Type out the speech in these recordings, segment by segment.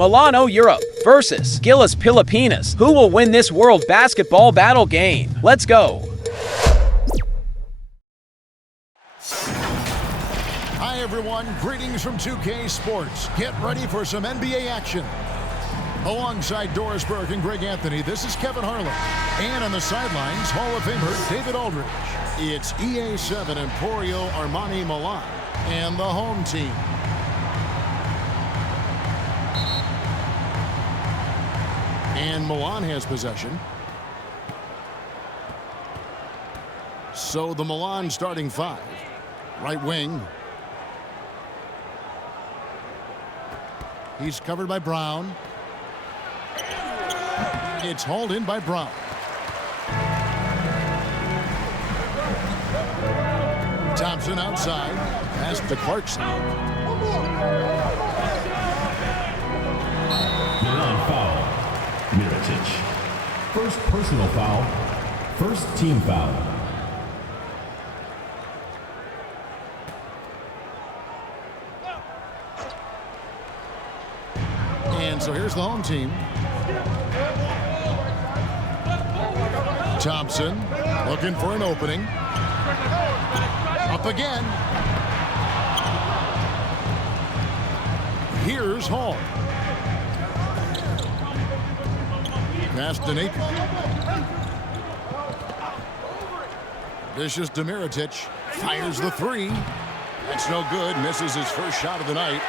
Milano, Europe versus GILAS Pilipinas. Who will win this World Basketball Battle game? Let's go. Hi everyone, greetings from 2K Sports. Get ready for some NBA action. Alongside Doris Burke and Greg Anthony, this is Kevin Harlan. And on the sidelines, Hall of Famer David Aldridge. It's EA7 Emporio Armani Milan and the home team. And Milan has possession. So the Milan starting five. Right wing. He's covered by Brown. It's hauled in by Brown. Thompson outside. Pass to Clarkson. Milan foul. Mirotic. First personal foul. First team foul. And so here's the home team. Thompson looking for an opening. Up again. Here's Hall. Pass to Nathan. Dishes to Mirotic. Fires the three. That's no good. Misses his first shot of the night.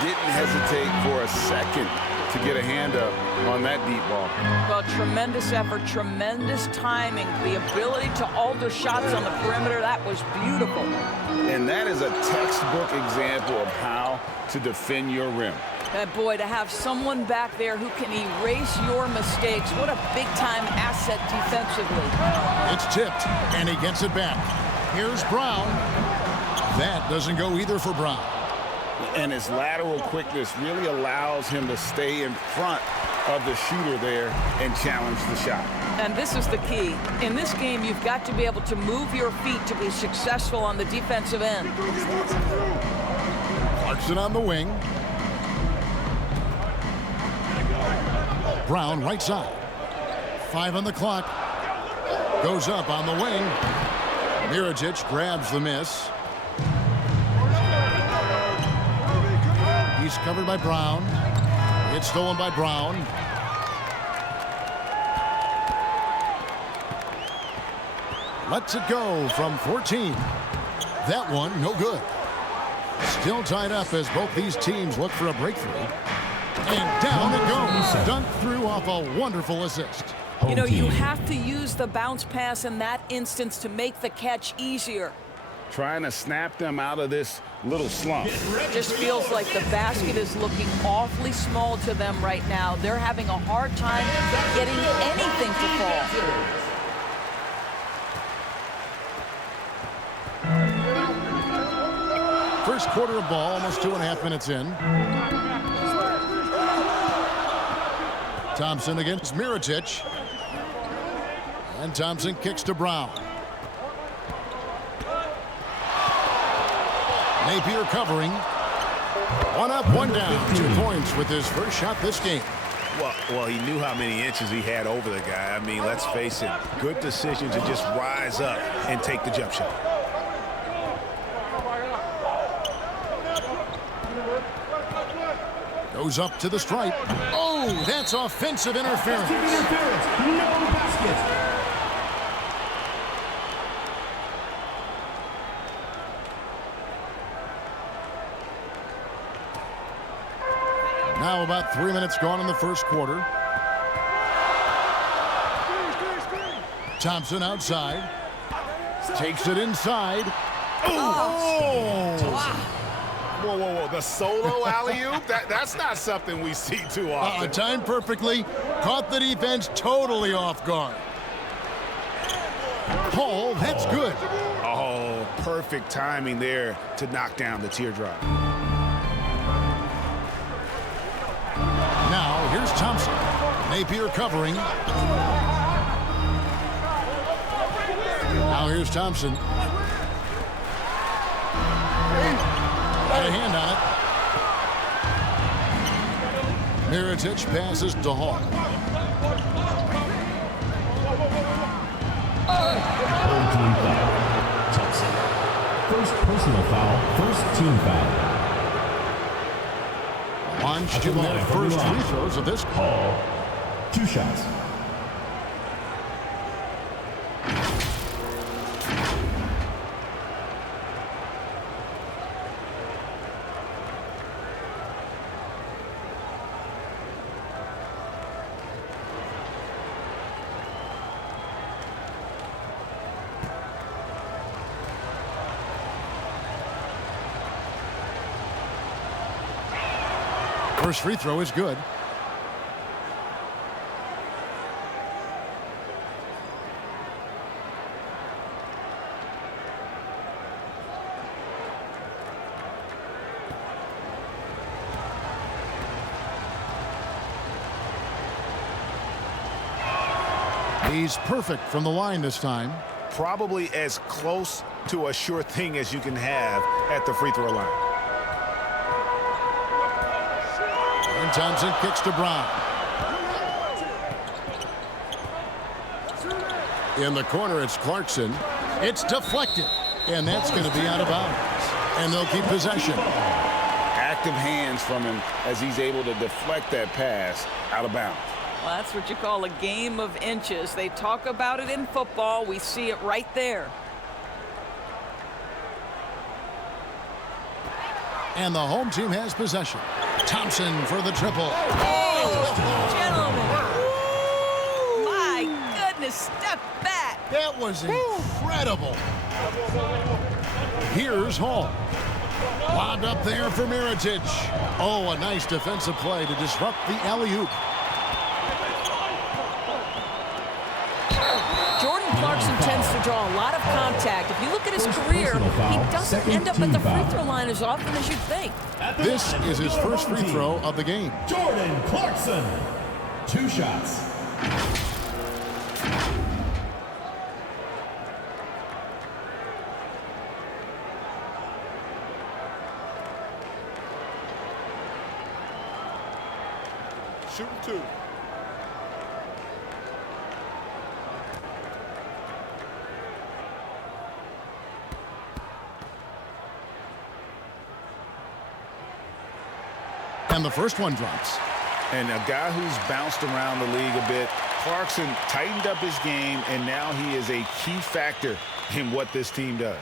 Didn't hesitate for a second to get a hand up on that deep ball. Well, tremendous effort, tremendous timing. The ability to alter shots on the perimeter, that was beautiful. And that is a textbook example of how to defend your rim. Boy, to have someone back there who can erase your mistakes, what a big-time asset defensively. It's tipped, and he gets it back. Here's Brown. That doesn't go either for Brown. And his lateral quickness really allows him to stay in front of the shooter there and challenge the shot. And this is the key. In this game, you've got to be able to move your feet to be successful on the defensive end. Clarkson on the wing. Brown right side. 5 on the clock. Goes up on the wing. Mirotic grabs the miss. He's covered by Brown. It's stolen by Brown. Lets it go from 14. That one, no good. Still tied up as both these teams look for a breakthrough. And down it goes. Dunked through off a wonderful assist. You know, you have to use the bounce pass in that instance to make the catch easier. Trying to snap them out of this little slump. It just feels like the basket is looking awfully small to them right now. They're having a hard time getting anything to fall. First quarter of ball, almost 2.5 minutes in. Thompson against Mirotic. And Thompson kicks to Brown. Napier covering. One up, one down. 2 points with his first shot this game. Well, he knew how many inches he had over the guy. I mean, let's face it, good decision to just rise up and take the jump shot. Goes up to the stripe. Oh, that's offensive interference. No basket. Now about 3 minutes gone in the first quarter. Thompson outside. Takes it inside. Oh! Whoa, whoa, whoa. The solo alley-oop? That's not something we see too often. Timed perfectly. Caught the defense totally off guard. Paul, that's good. Oh, perfect timing there to knock down the teardrop. Now, here's Thompson. Napier covering. Now here's Thompson. Got a hand on Miritich passes to Hall. Home team foul. Thompson. First personal foul. First team foul. Launch to their first free throws of this. Hall. 2 shots. First free throw is good. He's perfect from the line this time. Probably as close to a sure thing as you can have at the free throw line. And Thompson kicks to Brown. In the corner, it's Clarkson. It's deflected, and that's going to be out of bounds. And they'll keep possession. Active hands from him as he's able to deflect that pass out of bounds. Well, that's what you call a game of inches. They talk about it in football. We see it right there. And the home team has possession. Thompson for the triple. Oh, gentlemen. Woo! My goodness, step back. That was incredible. Here's Hall. Lobbed up there for Miritich. Oh, a nice defensive play to disrupt the alley-oop. Clarkson tends to draw a lot of contact. If you look at his career, he doesn't end up at the free throw line as often as you'd think. This is his first free throw of the game. Jordan Clarkson. 2 shots. Shooting 2. And the first one drops. And a guy who's bounced around the league a bit, Clarkson tightened up his game, and now he is a key factor in what this team does.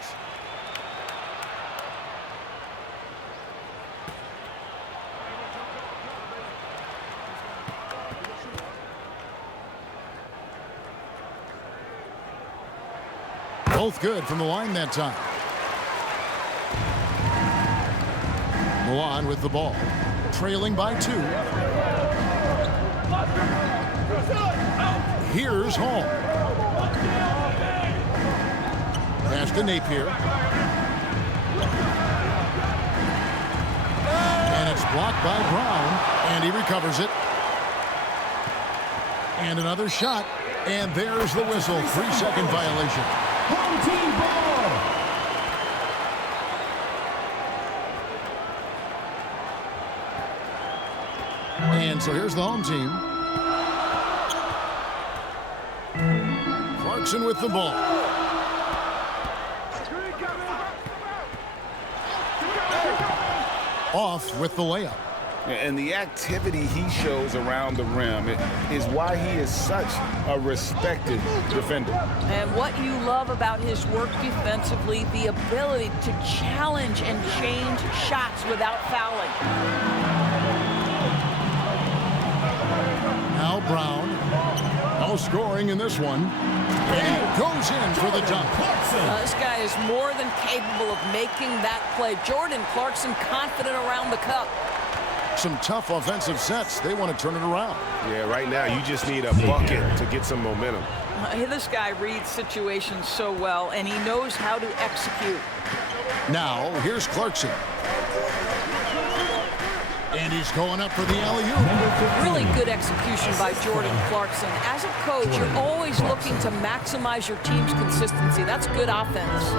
Both good from the line that time. Milan with the ball. Trailing by 2. Here's Hall. Pass to Napier. And it's blocked by Brown. And he recovers it. And another shot. And there's the whistle. 3-second violation. Home team ball. And so here's the home team. Clarkson with the ball. Off with the layup. And the activity he shows around the rim is why he is such a respected defender. And what you love about his work defensively, the ability to challenge and change shots without fouling. Now Brown. No scoring in this one. And he goes in for the dunk. This guy is more than capable of making that play. Jordan Clarkson confident around the cup. Some tough offensive sets. They want to turn it around. Yeah, right now you just need a bucket to get some momentum. This guy reads situations so well, and he knows how to execute. Now, here's Clarkson. And he's going up for the alley-oop. Really good execution by Jordan Clarkson. As a coach, you're always looking to maximize your team's consistency. That's good offense.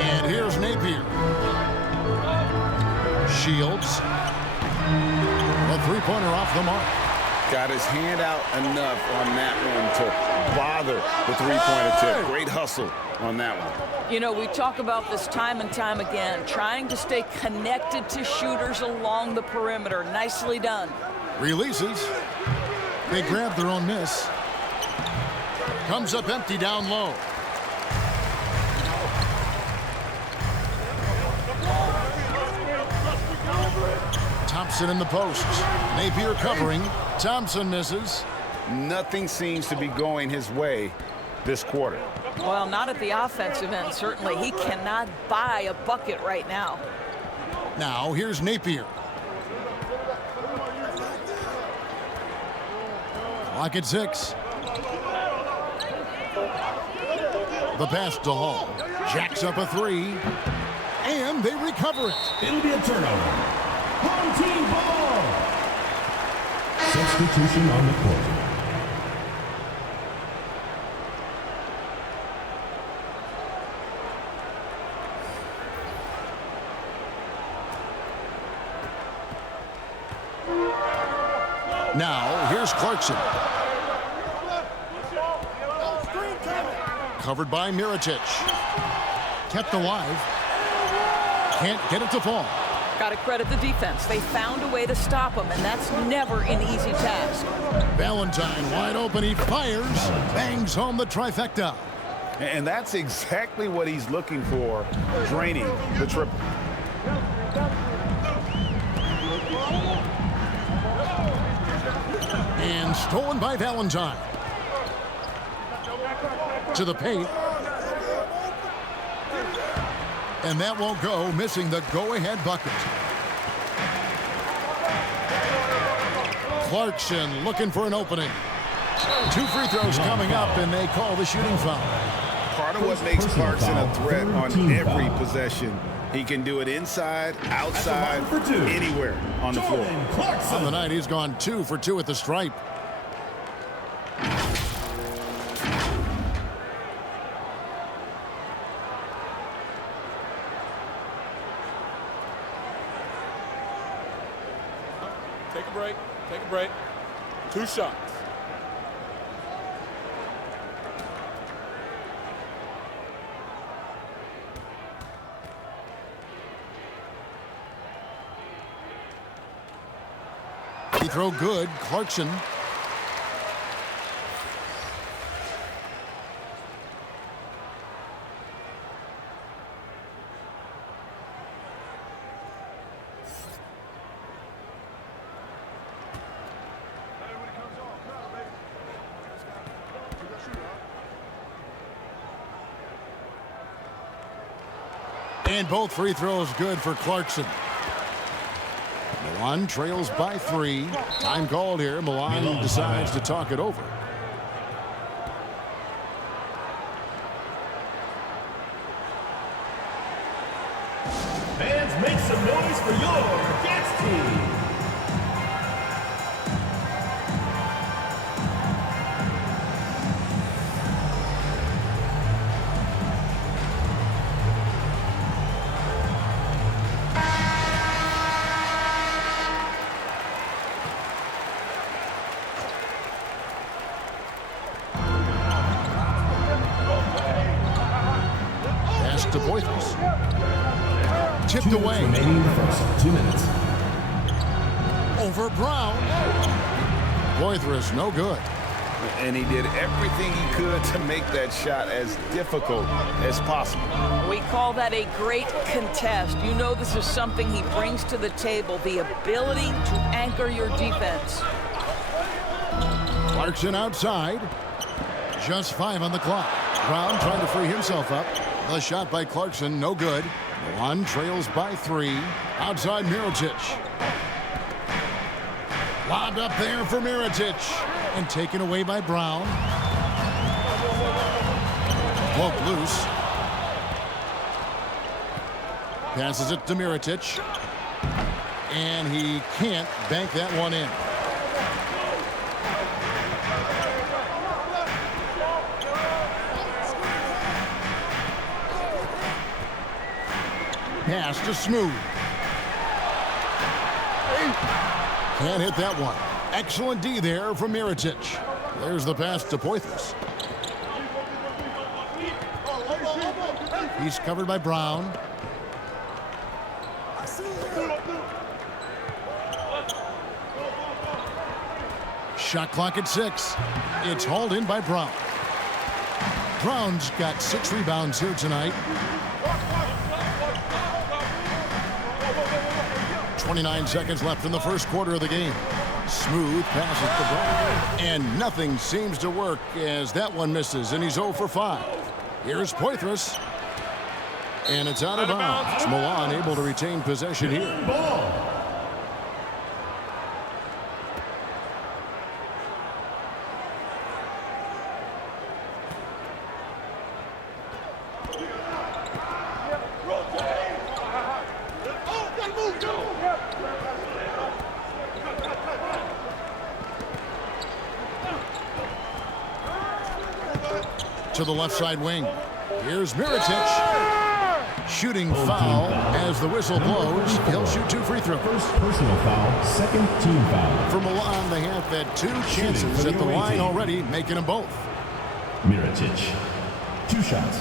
And here's Napier. Shields. A three-pointer off the mark. Got his hand out enough on that one to bother the three-pointer tip. Great hustle on that one. You know, we talk about this time and time again, trying to stay connected to shooters along the perimeter. Nicely done. Releases. They grab their own miss. Comes up empty down low. Thompson in the post. Napier covering. Thompson misses. Nothing seems to be going his way this quarter. Well, not at the offensive end, certainly. He cannot buy a bucket right now. Now, here's Napier. Clock at 6. The pass to Hall. Jacks up a three. And they recover it. It'll be a turnover. Home team ball. Substitution on the court. Now, here's Clarkson. Covered by Mirotic. Kept alive. Can't get it to fall. Got to credit the defense. They found a way to stop him, and that's never an easy task. Valentine wide open. He fires. Bangs home the trifecta. And that's exactly what he's looking for, draining the triple. And stolen by Valentine. To the paint. And that won't go, missing the go-ahead bucket. Clarkson looking for an opening. 2 free throws coming up, and they call the shooting foul. Part of what makes Clarkson a threat on every possession, he can do it inside, outside, anywhere on the floor. On the night, he's gone 2 for 2 at the stripe. Take a break. Take a break. 2 shots. Free throw good. Clarkson. And both free throws good for Clarkson. Milan trails by 3. Time called here. Milan decides to talk it over. Fans, make some noise for your guest team. To Boythus. Chipped away. Remaining in the first 2 minutes. Over Brown. Boythus, no good. And he did everything he could to make that shot as difficult as possible. We call that a great contest. You know this is something he brings to the table, the ability to anchor your defense. Clarkson outside. Just 5 on the clock. Brown trying to free himself up. The shot by Clarkson, no good. Milan trails by 3. Outside Mirotic. Lobbed up there for Mirotic. And taken away by Brown. Broke loose. Passes it to Mirotic. And he can't bank that one in. Pass to Smooth. Can't hit that one. Excellent D there from Mirotic. There's the pass to Poitras. He's covered by Brown. Shot clock at 6. It's hauled in by Brown. Brown's got 6 rebounds here tonight. 29 seconds left in the first quarter of the game. Smooth passes to Brown. And nothing seems to work as that one misses, and he's 0 for 5. Here's Poitras. And it's out of bounds. Milan able to retain possession here. Ball. To the left side wing. Here's Mirotic. Shooting foul as the whistle blows. He'll shoot 2 free throws. First personal foul, second team foul. For Milan, they have had 2 chances at the line already, making them both. Mirotic. 2 shots.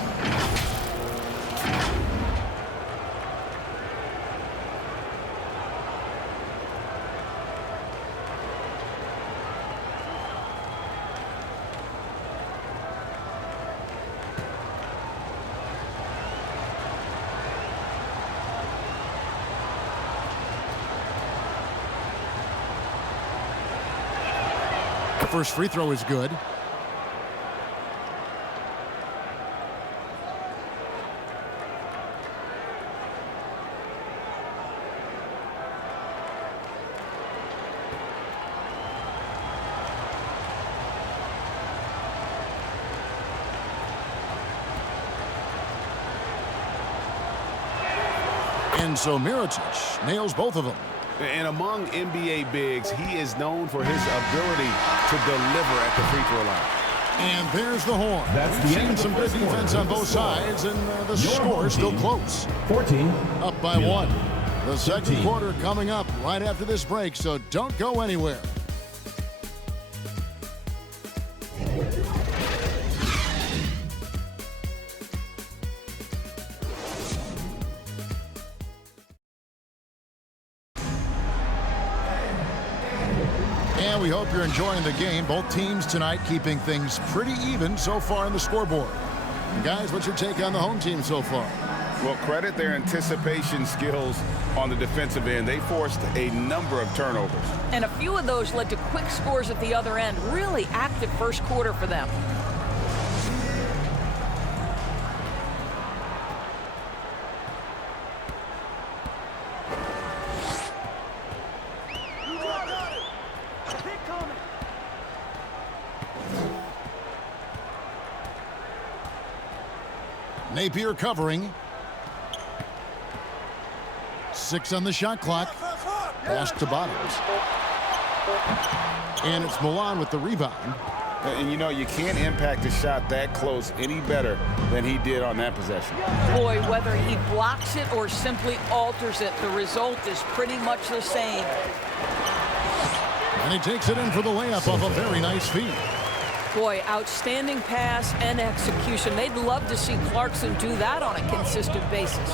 First free throw is good. And so Mirotic nails both of them. And among NBA bigs, he is known for his ability to deliver at the free throw line. And there's the horn. That's the We've end seen of some the good first defense quarter. on both sides, and the Your score is still team. close. 14. Up by Milan. 1. The second 13. quarter coming up right after this break, so don't go anywhere. And we hope you're enjoying the game. Both teams tonight keeping things pretty even so far in the scoreboard. And guys, what's your take on the home team so far? Well, credit their anticipation skills on the defensive end. They forced a number of turnovers. And a few of those led to quick scores at the other end. Really active first quarter for them. Napier covering. 6 on the shot clock. Pass to Bottoms. And it's Milan with the rebound. And you know, you can't impact a shot that close any better than he did on that possession. Boy, whether he blocks it or simply alters it, the result is pretty much the same. And he takes it in for the layup off a very nice feed. Boy, outstanding pass and execution. They'd love to see Clarkson do that on a consistent basis.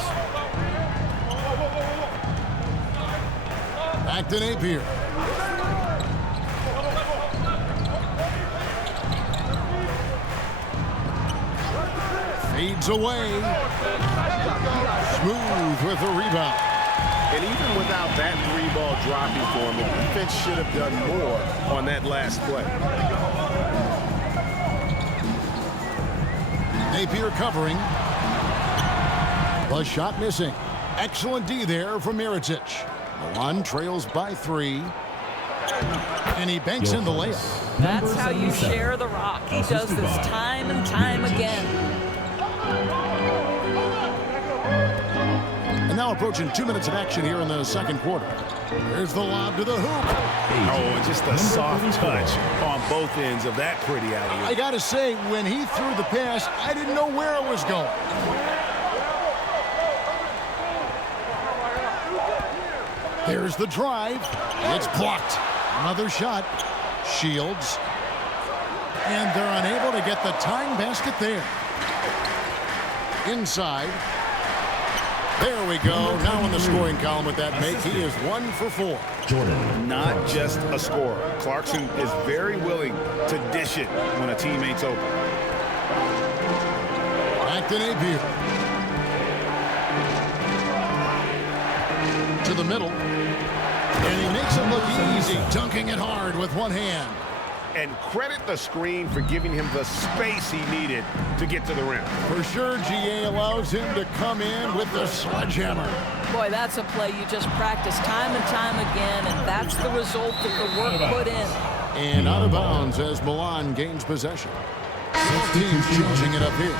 Back to Napier. Fades away. Smooth with the rebound. And even without that 3-ball dropping for him, the defense should have done more on that last play. Napier covering. The shot missing. Excellent D there from Mirotic. Milan trails by 3. And he banks in the layup. That's how you share the rock. He does this time and time again. And now approaching 2 minutes of action here in the second quarter. There's the lob to the hoop. Oh, and just a soft touch on both ends of that pretty alley-oop. I gotta say, when he threw the pass, I didn't know where it was going. There's the drive. It's blocked. Another shot. Shields. And they're unable to get the tying basket there. Inside. There we go. Now in the scoring column with that make. He is 1 for 4. Jordan. Not just a scorer. Clarkson is very willing to dish it when a teammate's open. Back to Napier. To the middle. And he makes it look easy, dunking it hard with one hand. And credit the screen for giving him the space he needed to get to the rim. For sure, GA allows him to come in with the sledgehammer. Boy, that's a play you just practice time and time again, and that's the result of the work put in. And out of bounds as Milan gains possession. Both teams changing it up here.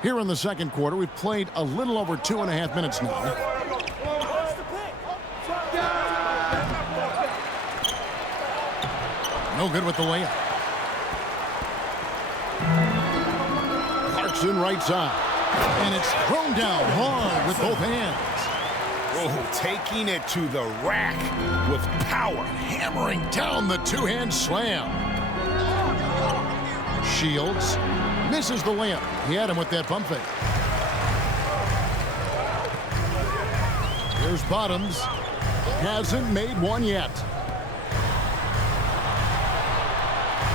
Here in the second quarter, we've played a little over 2.5 minutes now. No good with the layup. Clarkson right side. And it's thrown down hard with both hands. Oh, taking it to the rack with power. Hammering down the two-hand slam. Shields misses the layup. He had him with that pump fake. Here's Bottoms. Hasn't made one yet.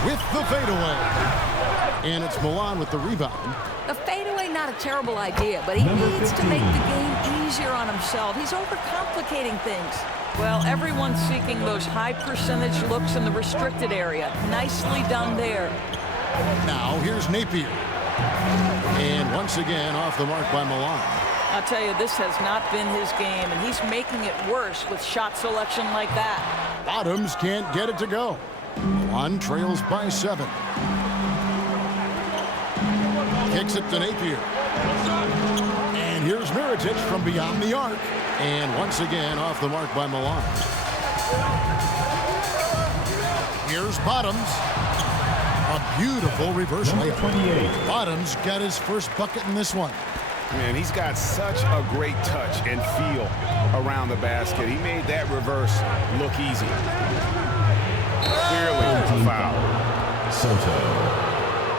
With the fadeaway. And it's Milan with the rebound. The fadeaway, not a terrible idea, but he needs to make the game easier on himself. He's overcomplicating things. Well, everyone's seeking those high percentage looks in the restricted area. Nicely done there. Now here's Napier. And once again off the mark by Milan. I'll tell you, this has not been his game, and he's making it worse with shot selection like that. Bottoms can't get it to go. Milan trails by 7. Kicks it to Napier. And here's Miritich from beyond the arc. And once again off the mark by Milan. Here's Bottoms. A beautiful reverse layup. 28. Bottoms got his first bucket in this one. Man, he's got such a great touch and feel around the basket. He made that reverse look easy. Clearly a foul. Soto.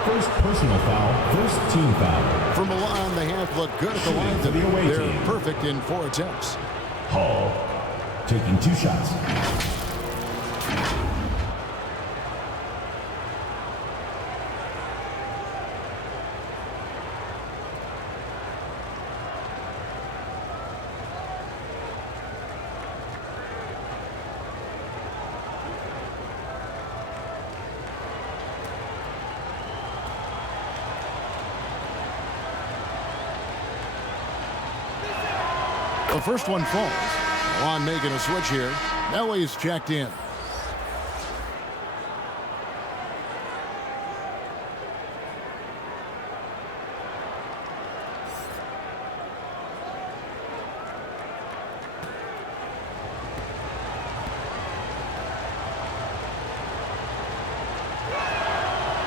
First personal foul, first team foul. For Milan, they have looked good at the line. For the away They're team. perfect in 4 attempts. Hall taking 2 shots. The first one falls. Milan making a switch here. Nelly's checked in.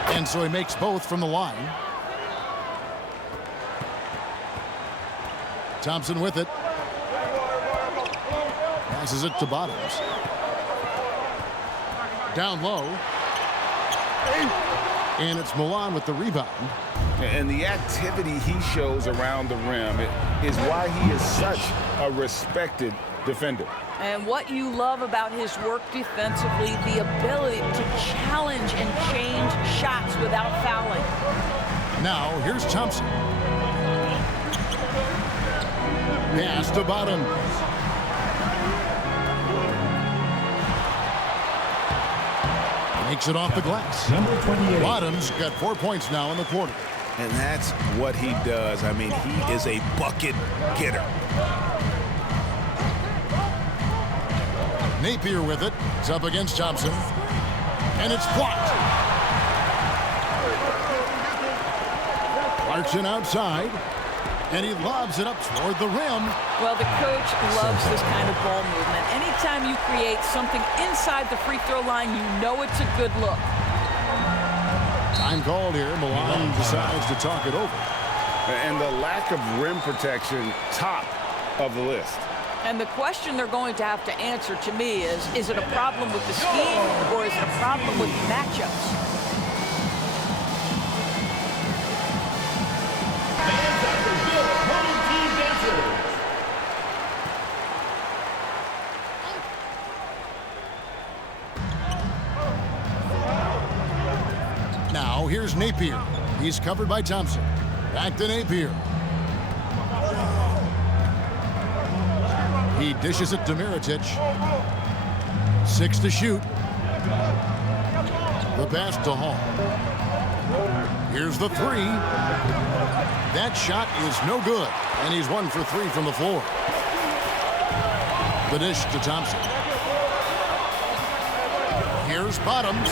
And so he makes both from the line. Thompson with it. Passes it to Bottoms. Down low. And it's Milan with the rebound. And the activity he shows around the rim is why he is such a respected defender. And what you love about his work defensively, the ability to challenge and change shots without fouling. Now, here's Thompson. Pass to Bottoms. Makes it off the glass. Number 28. Bottoms got 4 points now in the quarter. And that's what he does. I mean, he is a bucket getter. Napier with it. It's up against Thompson. And it's blocked. Clarkson outside. And he lobs it up toward the rim. Well, the coach loves this kind of ball movement. Anytime you create something inside the free throw line, you know it's a good look. Time called here. Milan decides to talk it over. And the lack of rim protection, top of the list. And the question they're going to have to answer to me is it a problem with the scheme or is it a problem with matchups? Now here's Napier. He's covered by Thompson. Back to Napier. He dishes it to Mirotic. 6 to shoot. The pass to Hall. Here's the 3. That shot is no good. And he's 1 for 3 from the floor. The dish to Thompson. Here's Bottoms.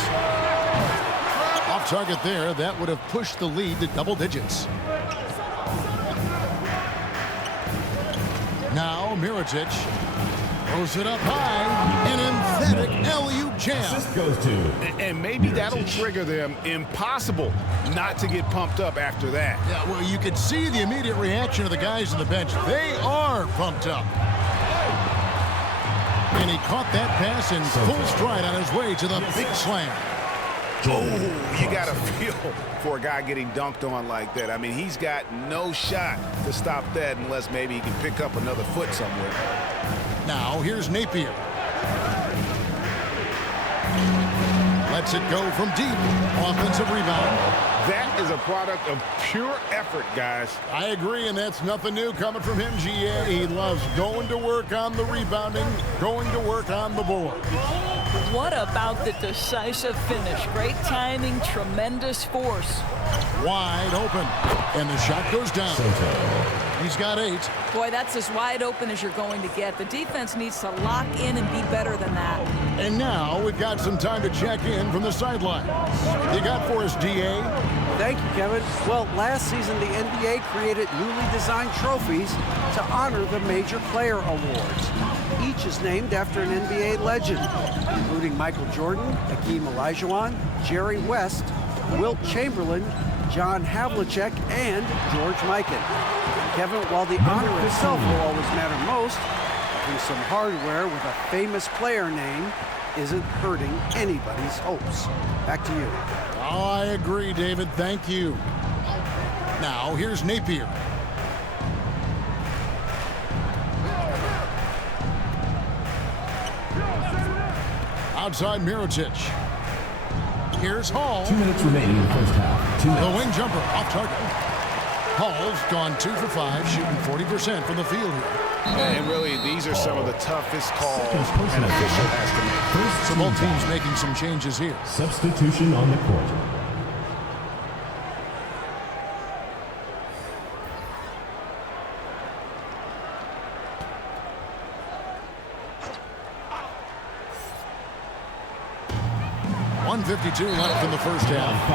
Off target there. That would have pushed the lead to double digits. Now Mirotic throws it up high. An emphatic alley-oop jam. Assist goes to. And maybe that'll trigger them. Impossible not to get pumped up after that. Yeah, well, you could see the immediate reaction of the guys on the bench. They are pumped up. And he caught that pass in full stride on his way to the big slam. Oh, you got to feel for a guy getting dunked on like that. I mean, he's got no shot to stop that unless maybe he can pick up another foot somewhere. Now, here's Napier. Lets it go from deep. Offensive rebound. That is a product of pure effort, guys. I agree, and that's nothing new coming from him, GA. He loves going to work on the rebounding, going to work on the board. What about the decisive finish? Great timing, tremendous force. Wide open, and the shot goes down. He's got 8. Boy, that's as wide open as you're going to get. The defense needs to lock in and be better than that. And now we've got some time to check in from the sideline. You got for us, DA? Thank you, Kevin. Well, last season, the NBA created newly designed trophies to honor the major player awards. Each is named after an NBA legend, including Michael Jordan, Hakeem Olajuwon, Jerry West, Wilt Chamberlain, John Havlicek, and George Mikan. Kevin, while the honor itself will always matter most, having some hardware with a famous player name isn't hurting anybody's hopes. Back to you. Oh, I agree, David. Thank you. Now, here's Napier. Outside Mirotic. Here's Hall. 2 minutes remaining in the first half. The wing jumper off target. Hall's gone 2 for 5, shooting 40% from the field here. And really, these are some of the toughest calls an official has to make. So both teams making some changes here. Substitution on the court. .152 left in the first half.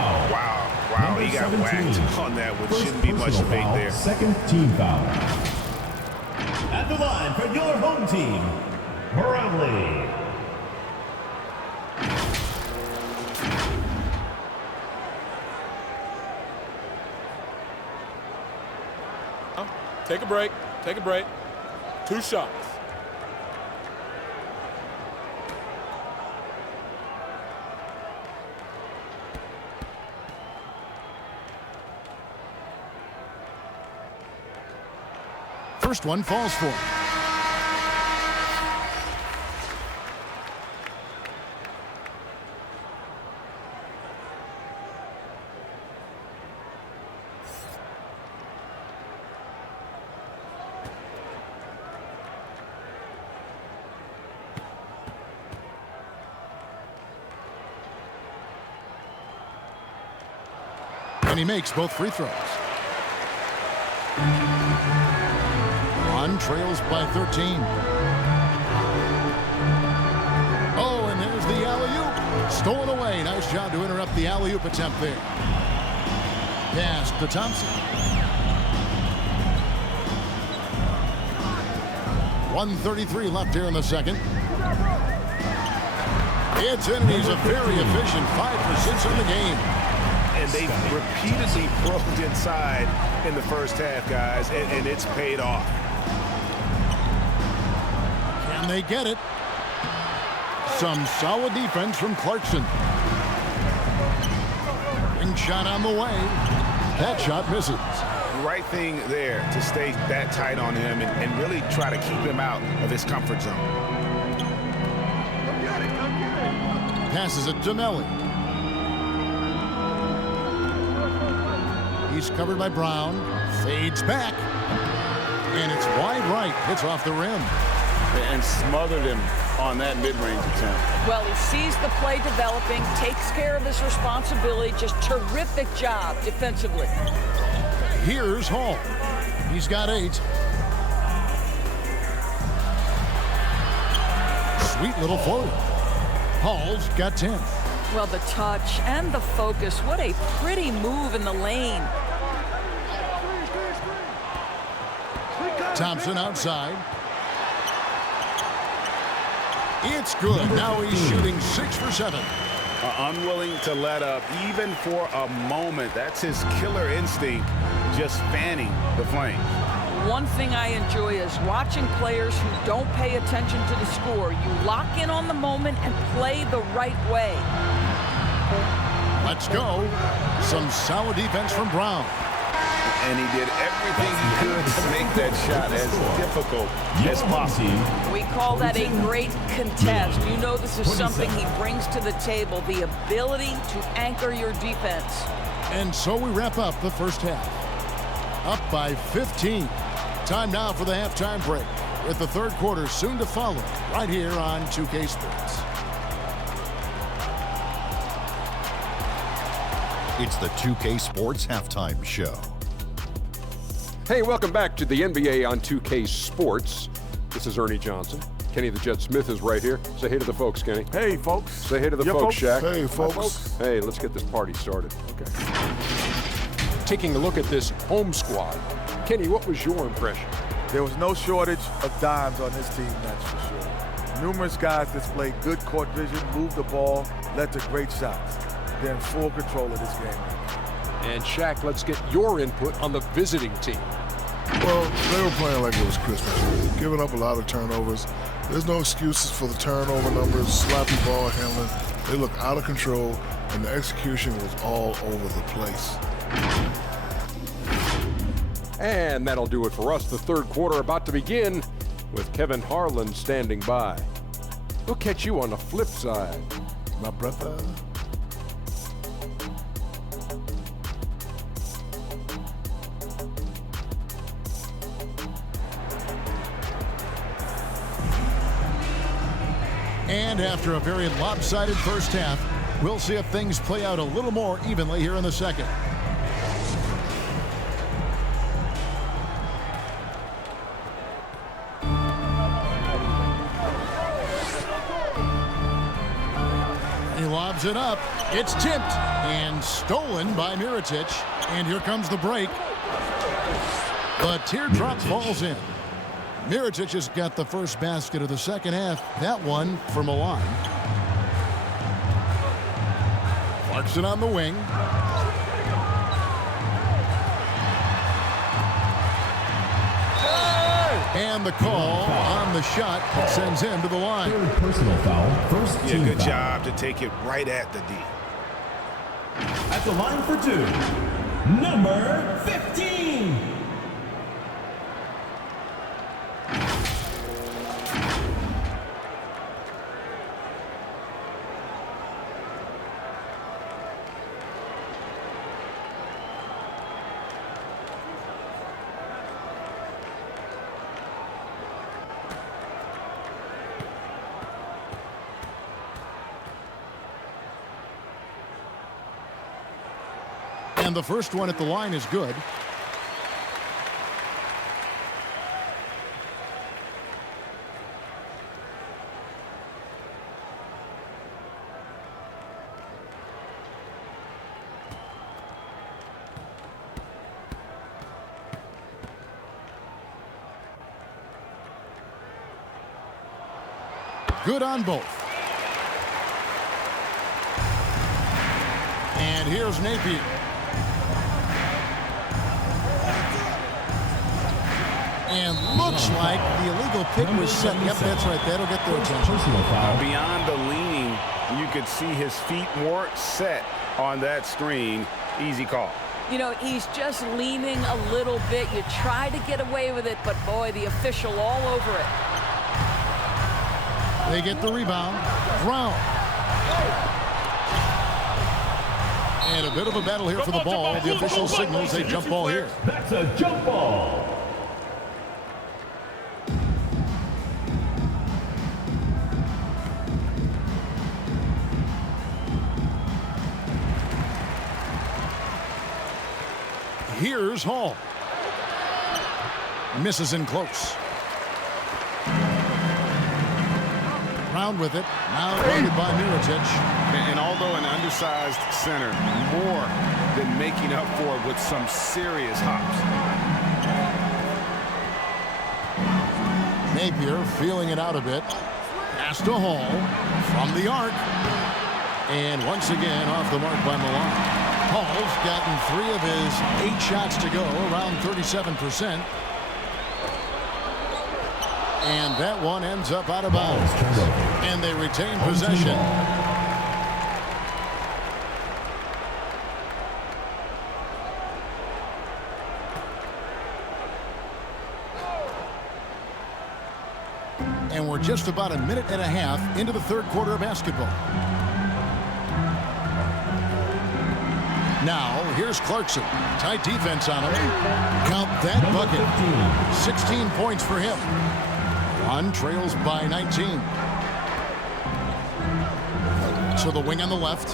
Wow, he got whacked on that, which shouldn't be much debate there. Second team foul. At the line for your home team, Barangay. Take a break. Take a break. 2 shots. First one falls for him. And he makes both free throws. Trails by 13. Oh, and there's the alley-oop. Stolen away. Nice job to interrupt the alley-oop attempt there. Pass to Thompson. 1:33 left here in the second. It's in, and he's a very efficient 5 for 6 on the game. And they've repeatedly probed inside in the first half, guys, and it's paid off. Can they get it? Some solid defense from Clarkson. Ring shot on the way. That shot misses. Right thing there to stay that tight on him and really try to keep him out of his comfort zone. Passes it to Melly. He's covered by Brown. Fades back. And it's wide right. Hits off the rim. And smothered him on that mid-range attempt. Well, he sees the play developing, takes care of his responsibility. Just terrific job defensively. Here's Hall. He's got 8. Sweet little floater. Hall's got 10. Well, the touch and the focus. What a pretty move in the lane. Thompson outside. It's good. Now he's shooting 6 for 7. Unwilling to let up even for a moment. That's his killer instinct, just fanning the flame. One thing I enjoy is watching players who don't pay attention to the score. You lock in on the moment and play the right way. Let's go. Some solid defense from Brown. And he did everything he could to make that shot as difficult as possible. We call that a great contest. You know this is something he brings to the table, the ability to anchor your defense. And so we wrap up the first half. Up by 15. Time now for the halftime break, with the third quarter soon to follow right here on 2K Sports. It's the 2K Sports Halftime Show. Hey, welcome back to the NBA on 2K Sports. This is Ernie Johnson. Kenny the Jet Smith is right here. Say hey to the folks, Kenny. Hey, folks. Say hey to the folks, Shaq. Hey, folks. Hey, let's get this party started. Okay. Taking a look at this home squad. Kenny, what was your impression? There was no shortage of dimes on this team, that's for sure. Numerous guys displayed good court vision, moved the ball, led to great shots. They're in full control of this game. And Shaq, let's get your input on the visiting team. Well, they were playing like it was Christmas, giving up a lot of turnovers. There's no excuses for the turnover numbers, sloppy ball handling. They look out of control, and the execution was all over the place. And that'll do it for us. The third quarter about to begin with Kevin Harlan standing by. We'll catch you on the flip side. My brother. And after a very lopsided first half, we'll see if things play out a little more evenly here in the second. He lobs it up. It's tipped and stolen by Mirotic. And here comes the break. The teardrop falls in. Mirotic has got the first basket of the second half. That one for Milan. Clarkson on the wing. And the call on the shot sends him to the line. Personal foul. First team Good foul. job to take it right at the D. At the line for 2, number 15. And the first one at the line is good. Good on both. here's Napier. And looks like the illegal pick was set. Yep, that's right. That'll get their attention. Beyond the leaning, you could see his feet weren't set on that screen. Easy call. You know, he's just leaning a little bit. You try to get away with it, but boy, the official all over it. They get the rebound. Brown. And a bit of a battle here for the ball. The official signals a jump ball here. That's a jump ball. Here's Hall. Misses in close. Round with it. Now guarded by Mirotic. And although an undersized center, more than making up for it with some serious hops. Napier feeling it out a bit. Pass to Hall from the arc. And once again off the mark by Milan. Hall's gotten 3 of his 8 shots to go, around 37%. And that one ends up out of bounds. And they retain possession. And we're just about a minute and a half into the third quarter of basketball. Now, here's Clarkson. Tight defense on him. Count that bucket. 16 points for him. Milan trails by 19. So the wing on the left.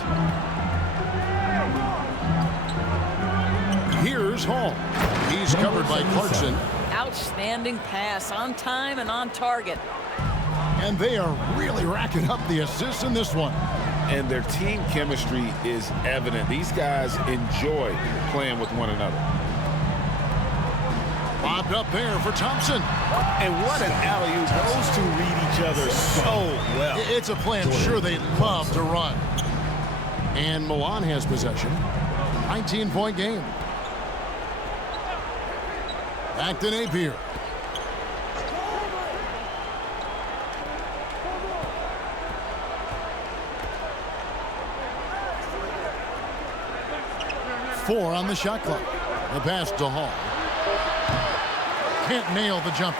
Here's Hall. He's covered by Clarkson. Outstanding pass, on time and on target. And they are really racking up the assists in this one. And their team chemistry is evident. These guys enjoy playing with one another. Bobbed up there for Thompson. And what an alley-oop. Those two read each other so well. It's a play I'm sure they'd love to run. And Milan has possession. 19-point game. Back to Napier. Four on the shot clock. The pass to Hall. Can't nail the jumper.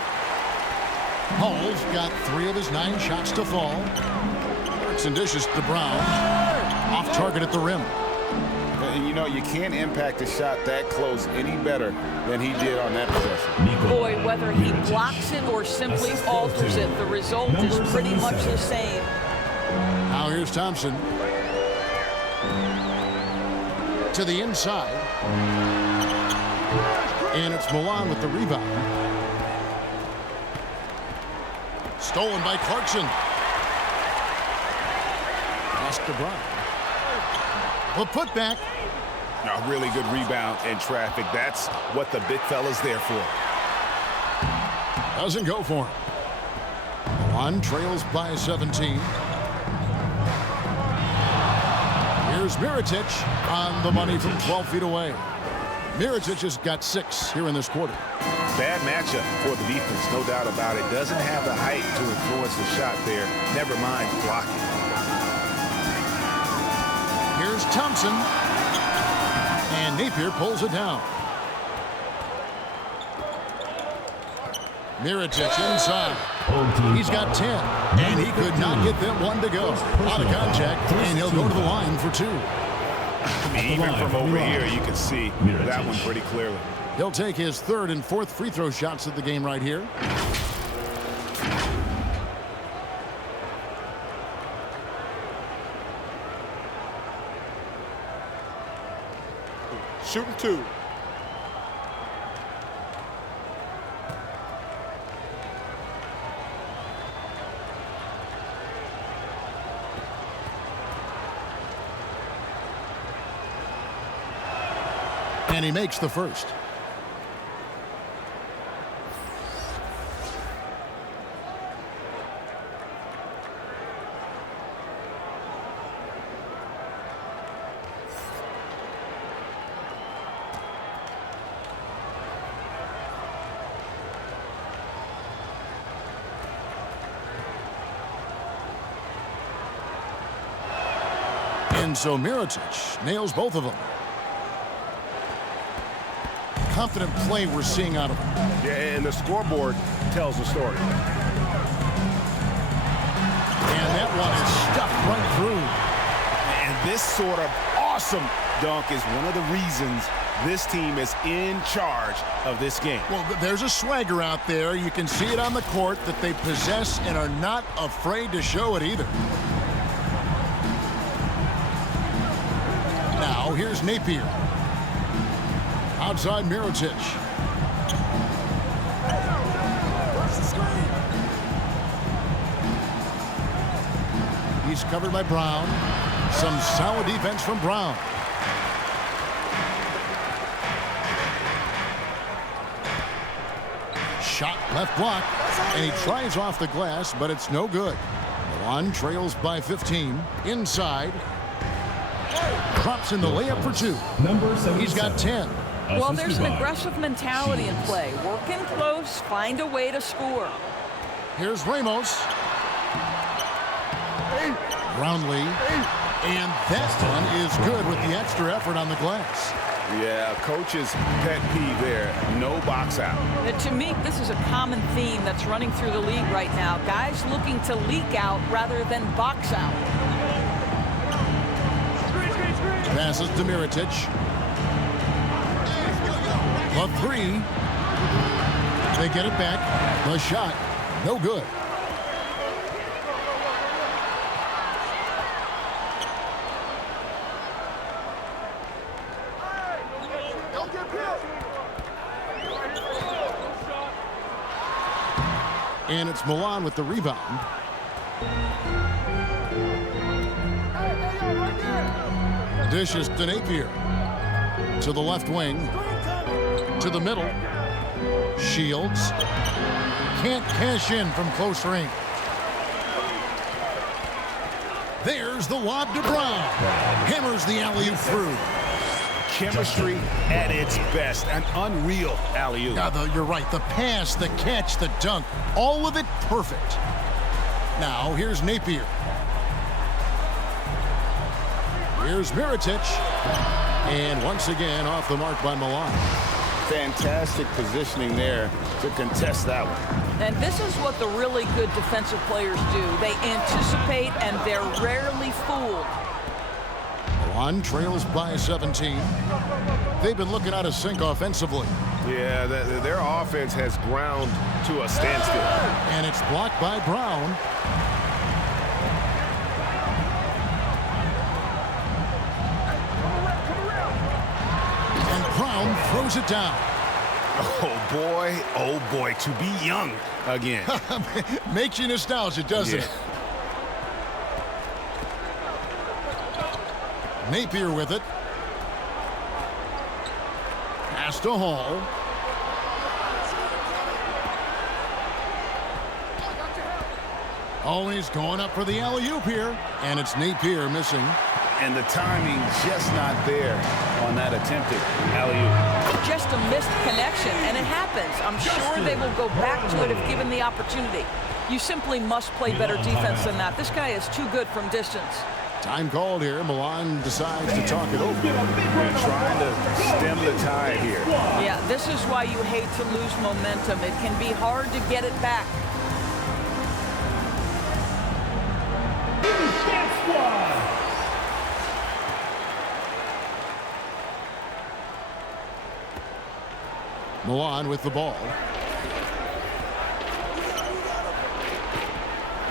Hall's got 3 of his 9 shots to fall. Works and dishes to Brown. Off target at the rim. You know, you can't impact a shot that close any better than he did on that possession. Boy, whether he blocks it or simply alters it, the result is pretty much the same. Now here's Thompson. To the inside. And it's Milan with the rebound. Stolen by Clarkson. Pass to Brown. The putback. A really good rebound in traffic. That's what the big fella's there for. Doesn't go for him. Milan trails by 17. Here's Mirotic on the money from 12 feet away. Mirotic has got 6 here in this quarter. Bad matchup for the defense, no doubt about it. Doesn't have the height to influence the shot there. Never mind blocking. Here's Thompson. And Napier pulls it down. Mirotic inside. He's got 10. And he could not get that one to go. Out of contact, and he'll go to the line for 2. Even from over here, you can see that one pretty clearly. He'll take his 3rd and 4th free throw shots of the game right here. Shooting 2. And he makes the first. And so Mirotic nails both of them. Confident play we're seeing out of him. Yeah, and the scoreboard tells the story. And that one is stuffed right through. And this sort of awesome dunk is one of the reasons this team is in charge of this game. Well, there's a swagger out there. You can see it on the court that they possess and are not afraid to show it either. Now, here's Napier. Outside Mirotic. He's covered by Brown. Some solid defense from Brown. Shot left block, and he tries off the glass, but it's no good. Milan trails by 15. Inside. Drops in the layup for 2. He's got 10. Well, there's an aggressive mentality in play. Work in close, find a way to score. Here's Ramos. Brownlee. And that one is good with the extra effort on the glass. Yeah, coach's pet peeve there. No box out. To me, this is a common theme that's running through the league right now. Guys looking to leak out rather than box out. Passes to Mirotic. The 3. They get it back. The shot, no good. And it's Milan with the rebound. Dishes to Napier. To the left wing. To the middle. Shields. Can't cash in from close range. There's the lob to Brown. Hammers the alley-oop through. Chemistry at its best. An unreal alley-oop. Yeah, you're right. The pass, the catch, the dunk. All of it perfect. Now, here's Napier. Here's Mirotic. And once again, off the mark by Milan. Fantastic positioning there to contest that one. And this is what the really good defensive players do. They anticipate, and they're rarely fooled. Milan trails by 17. They've been looking out of sync offensively. Yeah, their offense has ground to a standstill. And it's blocked by Brown. And Brown throws it down. Oh boy, to be young again. Makes you nostalgic, doesn't it? Napier with it. Pass to Hall. Always going up for the alley-oop here. And it's Napier missing. And the timing just not there on that attempted alley-oop. Just a missed connection, and it happens. I'm sure they will go back to it if given the opportunity. You simply must play better defense than that. This guy is too good from distance. Time called here. Milan decides to talk it over. They're trying to stem the tide here. Yeah, this is why you hate to lose momentum. It can be hard to get it back. Milan with the ball.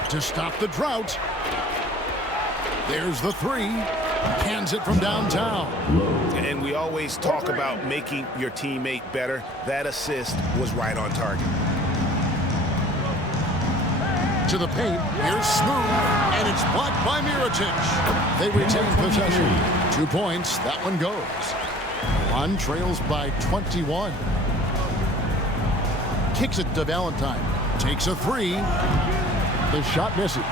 To stop the drought. There's the 3. Cans it from downtown. And we always talk about making your teammate better. That assist was right on target. To the paint. Here's Smooth. And it's blocked by Mirotic. They retain possession. 2 points. That one goes. Milan trails by 21. Kicks it to Valentine. Takes a 3. The shot misses.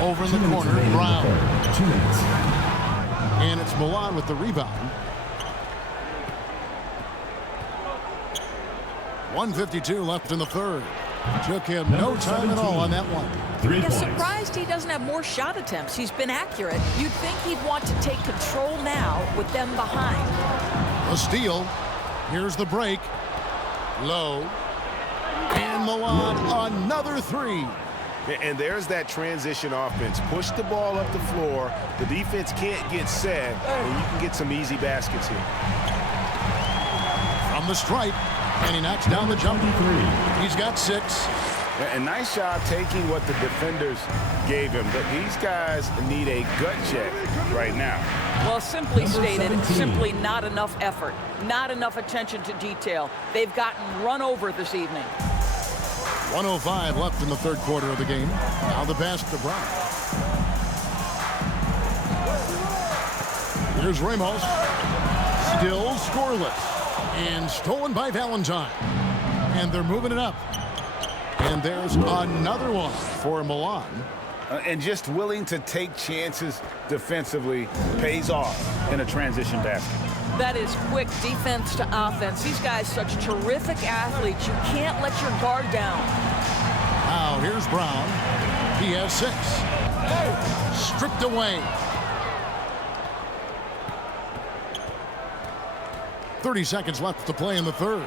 Over in the corner, Brown. 2 minutes. And it's Milan with the rebound. 1:52 left in the third. Took him no time at all on that one. 3 Yeah, points. surprised he doesn't have more shot attempts. He's been accurate. You'd think he'd want to take control now with them behind. A steal. Here's the break. Low. And Milan, another three. And there's that transition offense. Push the ball up the floor. The defense can't get set, and you can get some easy baskets here. From the stripe, and he knocks down the jumper. He's got 6. And nice job taking what the defenders gave him. But these guys need a gut check right now. Well, simply stated, simply not enough effort. Not enough attention to detail. They've gotten run over this evening. 1:05 left in the third quarter of the game. Now the pass to Brown. Here's Ramos. Still scoreless. And stolen by Valentine. And they're moving it up. And there's another one for Milan. And just willing to take chances defensively pays off in a transition basket. That is quick defense to offense. These guys such terrific athletes. You can't let your guard down. Now here's Brown. He has 6. Stripped away. 30 seconds left to play in the third.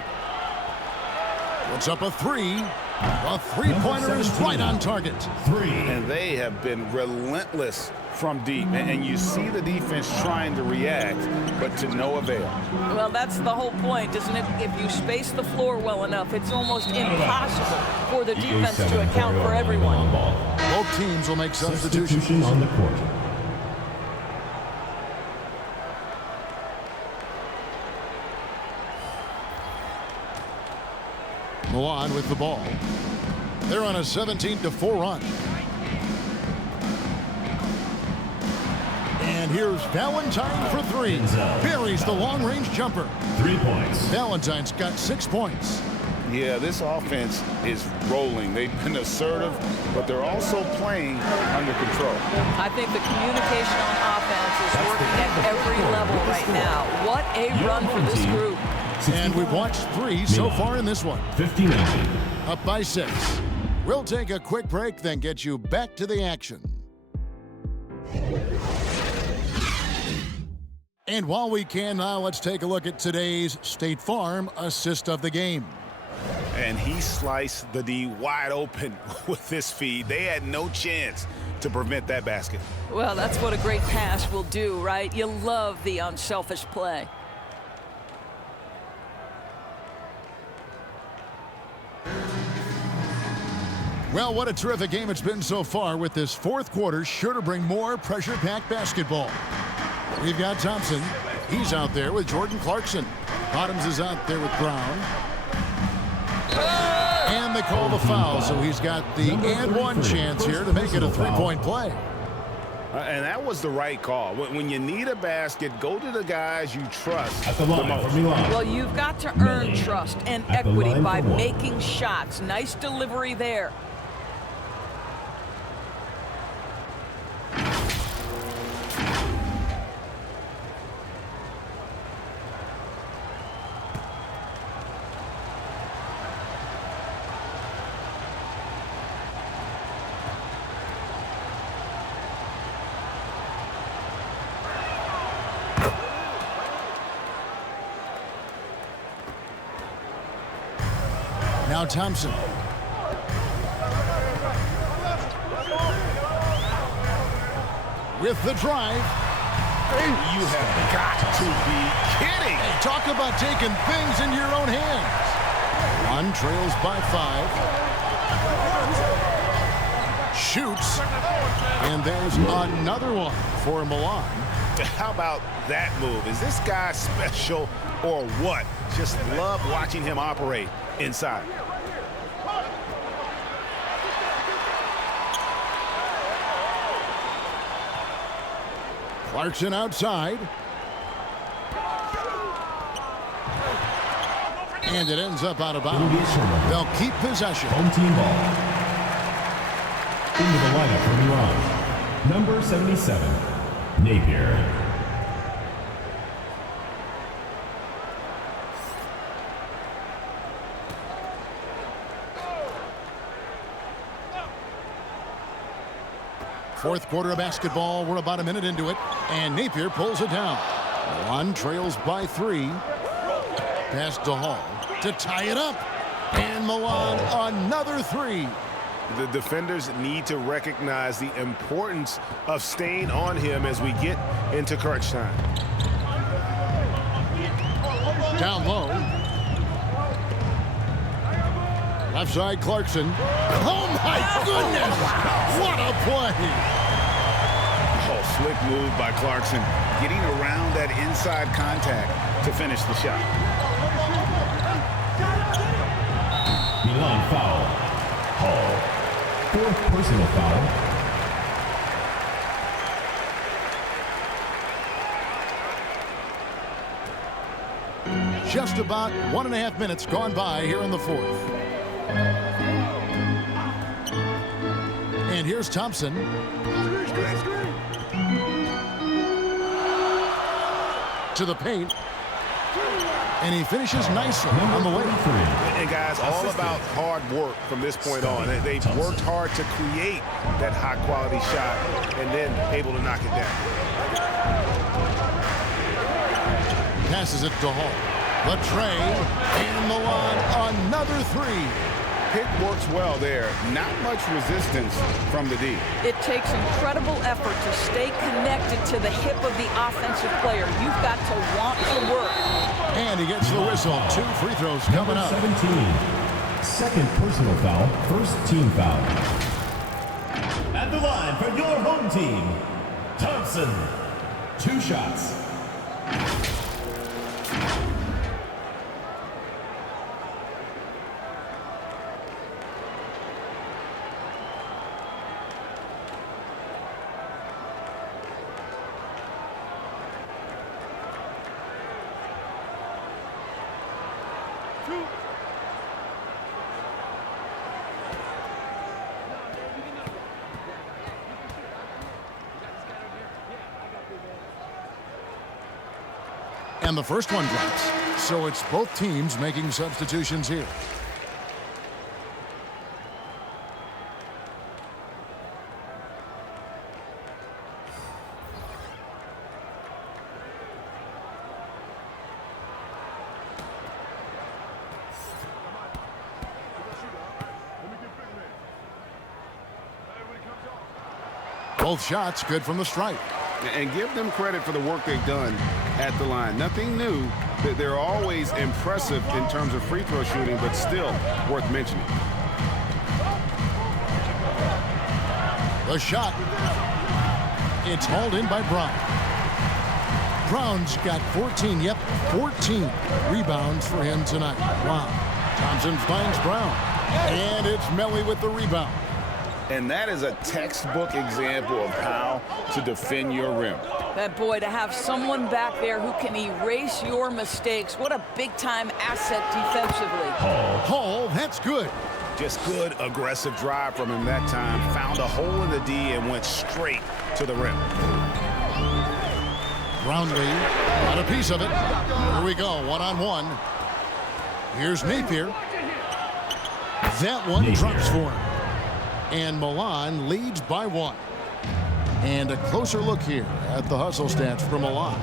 Puts up a 3. A three-pointer is right on target. 3. And they have been relentless from deep. And you see the defense trying to react, but to no avail. Well, that's the whole point, isn't it? If you space the floor well enough, it's almost impossible for the defense to account for everyone. Both teams will make substitutions on the court. Milan with the ball. They're on a 17-4 run. And here's Valentine for 3. Buries the long-range jumper. 3 points. Valentine's got 6 points. Yeah, this offense is rolling. They've been assertive, but they're also playing under control. I think the communication on offense is working at every level right now. What a run for this group. And we've watched 3 so far in this one. 59. Up by 6. We'll take a quick break, then get you back to the action. And while we can now, let's take a look at today's State Farm assist of the game. And he sliced the D wide open with this feed. They had no chance to prevent that basket. Well, that's what a great pass will do, right? You love the unselfish play. Well, what a terrific game it's been so far, with this fourth quarter sure to bring more pressure-packed basketball. We've got Thompson. He's out there with Jordan Clarkson. Bottoms is out there with Brown. And they call the foul, so he's got the and one chance here to make it a three-point play. And that was the right call. When you need a basket, go to the guys you trust At the line for Milan. Well, you've got to earn trust and equity by making shots. Nice delivery there. Now Thompson. With the drive. You have got to be kidding. Hey, talk about taking things into your own hands. One trails by 5. Shoots. And there's another one for Milan. How about that move? Is this guy special or what? Just love watching him operate inside. Clarkson outside. And it ends up out of bounds. They'll keep possession. Home team ball. Into the lineup for Milan. Number 77, Napier. Fourth quarter of basketball. We're about a minute into it. And Napier pulls it down. Milan trails by 3. Pass to Hall to tie it up. And Milan another 3. The defenders need to recognize the importance of staying on him as we get into crunch time. Down low. Left side, Clarkson. Oh, my goodness! What a play! Oh, slick move by Clarkson, getting around that inside contact to finish the shot. Milan foul. Hall. 4th personal foul. Just about 1.5 minutes gone by here in the 4th. And here's Thompson. To the paint. And he finishes nicely on the way. And guys, all about hard work from this point on. They've worked hard to create that high-quality shot and then able to knock it down. Passes it to Hall. Latrey and Milan another 3. Pick works well there. Not much resistance from the D. It takes incredible effort to stay connected to the hip of the offensive player. You've got to want to work. And he gets the whistle. 2 free throws coming up. 17. 2nd personal foul. 1st team foul. At the line for your home team, Thompson. 2 shots. And the first one drops. So it's both teams making substitutions here. Both shots good from the stripe. And give them credit for the work they've done at the line. Nothing new. They're always impressive in terms of free throw shooting, but still worth mentioning. The shot. It's hauled in by Brown. Brown's got 14. Yep, 14 rebounds for him tonight. Wow. Thompson finds Brown. And it's Melly with the rebound. And that is a textbook example of how to defend your rim. But boy, to have someone back there who can erase your mistakes, what a big-time asset defensively. Hall, that's good. Just good, aggressive drive from him that time. Found a hole in the D and went straight to the rim. Brownlee got a piece of it. Here we go, one-on-one. Here's Napier. That one drops for him. And Milan leads by 1. And a closer look here at the hustle stats for Milan.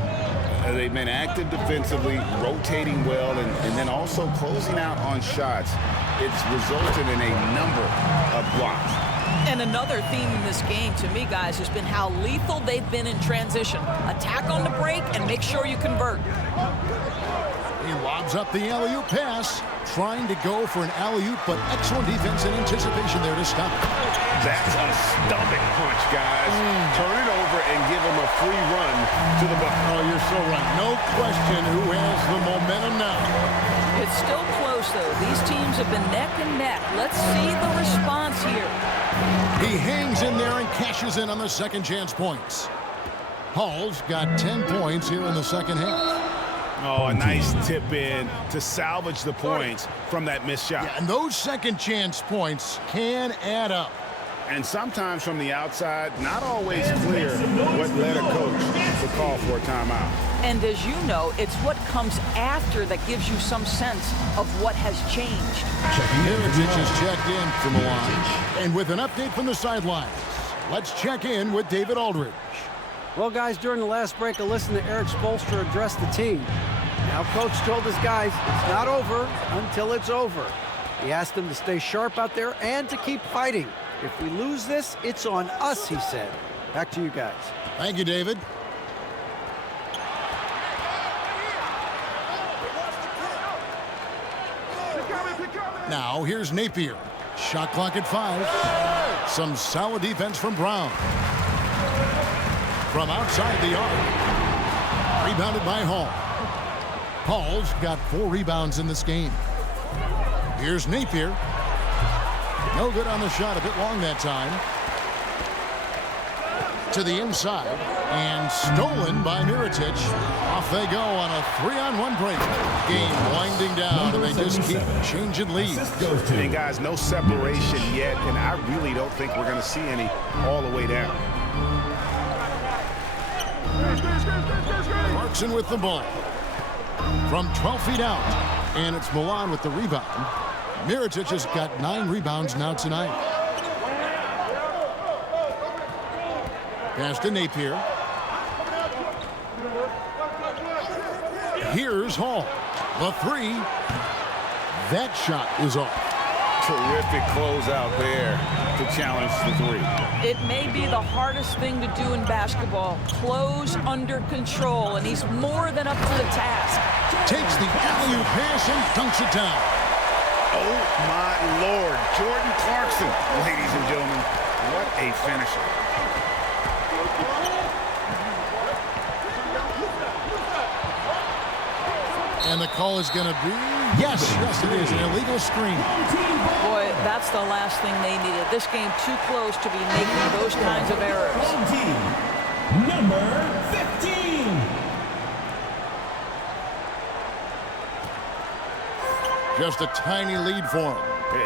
They've been active defensively, rotating well, and then also closing out on shots. It's resulted in a number of blocks. And another theme in this game, to me, guys, has been how lethal they've been in transition. Attack on the break and make sure you convert. He lobs up the alley-oop pass, trying to go for an alley-oop, but excellent defense and anticipation there to stop it. That's a stomach punch, guys. Turn it over and give him a free run to the bucket. Oh, you're so right. No question who has the momentum now. It's still close, though. These teams have been neck and neck. Let's see the response here. He hangs in there and cashes in on the second chance points. Hall's got 10 points here in the second half. Oh, a nice tip in to salvage the points from that missed shot. Yeah, and those second chance points can add up. And sometimes from the outside, not always clear what led a coach to call for a timeout. And as you know, it's what comes after that gives you some sense of what has changed. Heritage is checked in for Milan. And with an update from the sidelines, Let's check in with David Aldridge. Well, guys, during the last break, I listened to Eric Spoelstra address the team. Now, Coach told his guys it's not over until it's over. He asked them to stay sharp out there and to keep fighting. If we lose this, it's on us, he said. Back to you guys. Thank you, David. Now, here's Napier. Shot clock at 5. Some solid defense from Brown. From outside the arc. Rebounded by Hall. Hall's got 4 rebounds in this game. Here's Napier. No good on the shot, a bit long that time. To the inside, and stolen by Mirotic. Off they go on a 3-on-1 break. Game winding down, and they just keep changing leads. Hey guys, no separation yet, and I really don't think we're going to see any all the way down. Clarkson with the ball. From 12 feet out, and it's Milan with the rebound. Mirotic has got 9 rebounds now tonight. Pass to Napier. Here's Hall. The 3. That shot is off. Terrific closeout there to challenge the 3. It may be the hardest thing to do in basketball. Close under control, and he's more than up to the task. Takes the alley-oop pass and dunks it down. Oh, my Lord. Jordan Clarkson, ladies and gentlemen. What a finisher. And the call is going to be, yes, it is, an illegal screen. Boy, that's the last thing they needed. This game too close to be making those kinds of errors. Number 15. Just a tiny lead for him.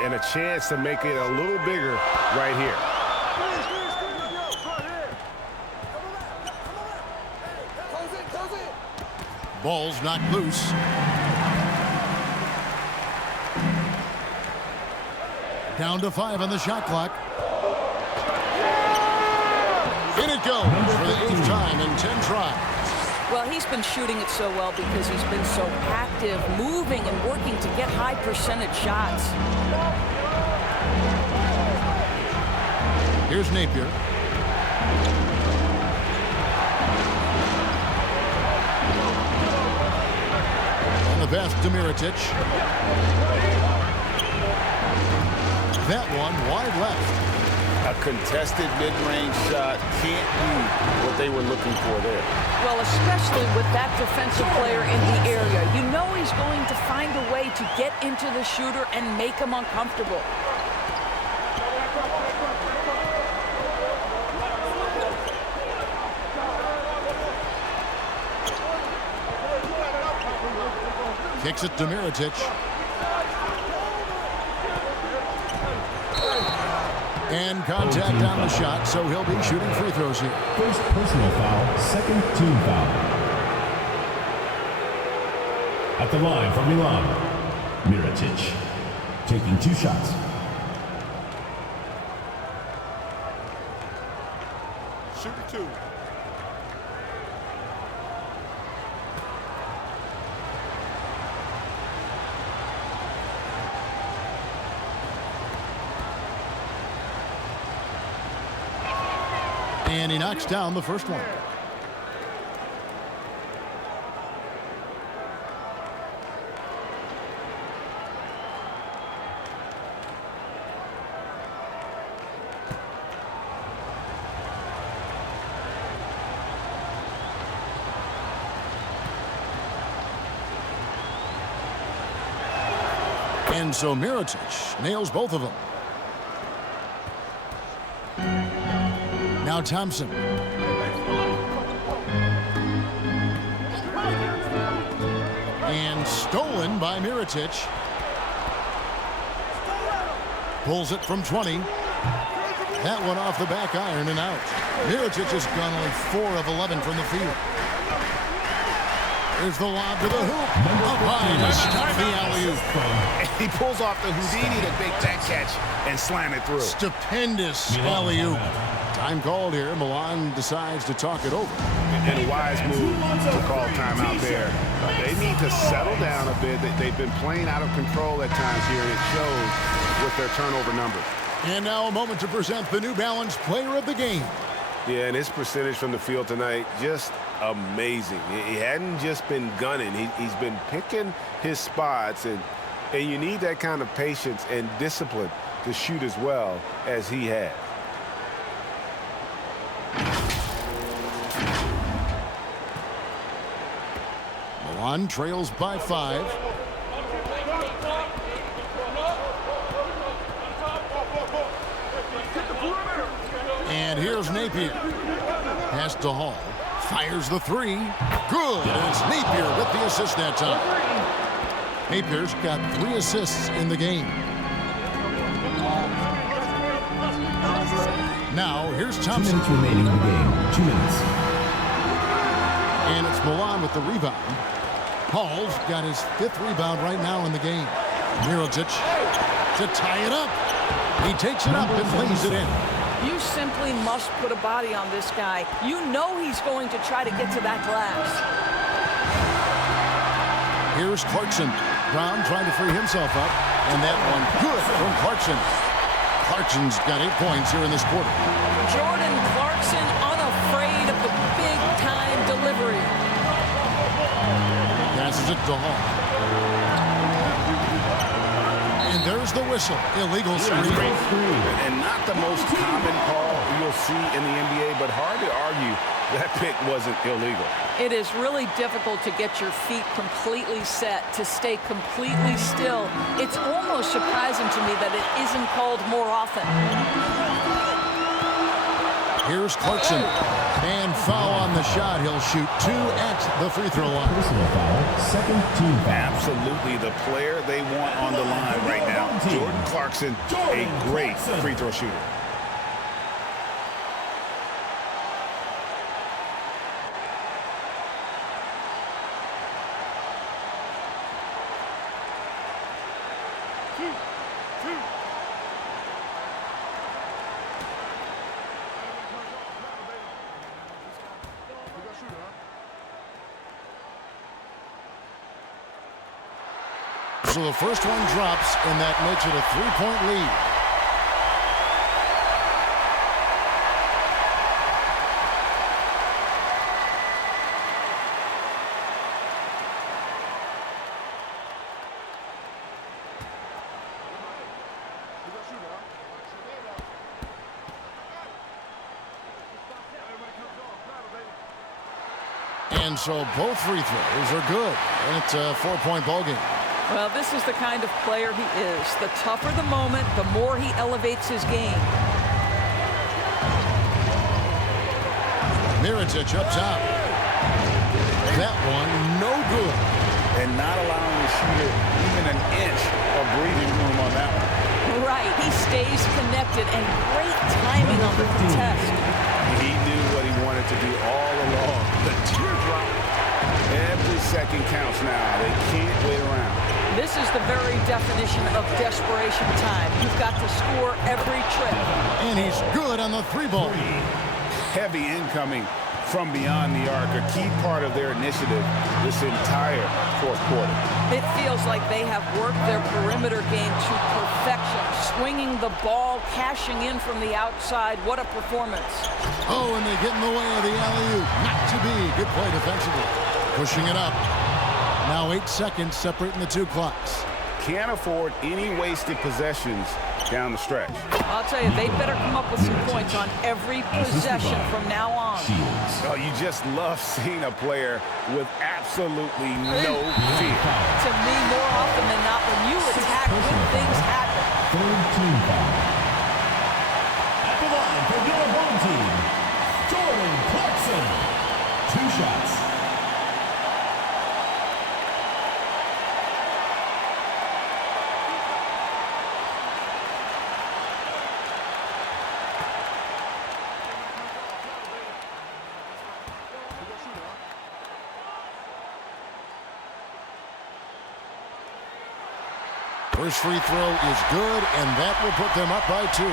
And a chance to make it a little bigger right here. Ball's knocked loose. Down to 5 on the shot clock. In it goes for the 8th time in 10 tries. Well, he's been shooting it so well because he's been so active, moving and working to get high percentage shots. Here's Napier. And the pass to Mirotic. That one wide left. A contested mid-range shot can't be what they were looking for there. Well, especially with that defensive player in the area. You know he's going to find a way to get into the shooter and make him uncomfortable. Kicks it to Mirotic. And contact on the shot, so he'll be shooting free throws here. First personal foul, second team foul. At the line from Milan, Mirotic taking 2 shots. Shooting 2. And he knocks down the first one. And so Mirotic nails both of them. Now Thompson. And stolen by Mirotic. Pulls it from 20. That one off the back iron and out. Mirotic has gone only 4 of 11 from the field. There's the lob to the hoop. Up high to stop the alley-oop. He pulls off the Houdini to make that catch and slam it through. Stupendous alley-oop. Time called here. Milan decides to talk it over. And a wise move to call timeout there. They need to settle down a bit. They've been playing out of control at times here, and it shows with their turnover numbers. And now a moment to present the New Balance Player of the Game. Yeah, and his percentage from the field tonight, just amazing. He hadn't just been gunning. He's been picking his spots, and you need that kind of patience and discipline to shoot as well as he has. Milan trails by 5. And here's Napier. Pass to Hall. Fires the 3. Good. And it's Napier with the assist that time. Napier's got 3 assists in the game. Now, here's Thompson. 2 minutes remaining in the game. 2 minutes. And it's Milan with the rebound. Hall's got his 5th rebound right now in the game. Mirotic to tie it up. He takes it up and lays it in. You simply must put a body on this guy. You know he's going to try to get to that glass. Here's Clarkson. Brown trying to free himself up. And that one good from Clarkson. Clarkson's got 8 points here in this quarter. Jordan Clarkson unafraid of the big-time delivery. Passes it to Hall. And there's the whistle. Illegal screen. And not the most common call you'll see in the NBA, but hard to argue that pick wasn't illegal. It is really difficult to get your feet completely set, to stay completely still. It's almost surprising to me that it isn't called more often. Here's Clarkson. And foul on the shot. He'll shoot 2 at the free throw line. Personal foul. Second team foul. Absolutely the player they want on the line right now. Jordan Clarkson, a great free throw shooter. So the first one drops, and that makes it a 3-point lead. And so both free throws are good, and it's a 4-point ball game. Well, this is the kind of player he is. The tougher the moment, the more he elevates his game. Mirotic up top. That one, no good. And not allowing the shooter even an inch of breathing room on that one. Right, he stays connected, and great timing on the contest. He knew what he wanted to do all along. The teardrop. Every second counts now. They can't wait around. This is the very definition of desperation time. You've got to score every trip. And he's good on the 3-ball. Heavy incoming from beyond the arc, a key part of their initiative this entire fourth quarter. It feels like they have worked their perimeter game to perfection, swinging the ball, cashing in from the outside. What a performance. Oh, and they get in the way of the alley-oop. Not to be. Good play defensively. Pushing it up. Now 8 seconds separating the 2 clocks. Can't afford any wasted possessions down the stretch. I'll tell you, they better come up with some points on every possession from now on. Oh, you just love seeing a player with absolutely no fear. To me, more often than not, when you attack, good things happen. Third team foul. At the line for your home team, Jordan Clarkson. 2 shots. First free throw is good, and that will put them up by 2.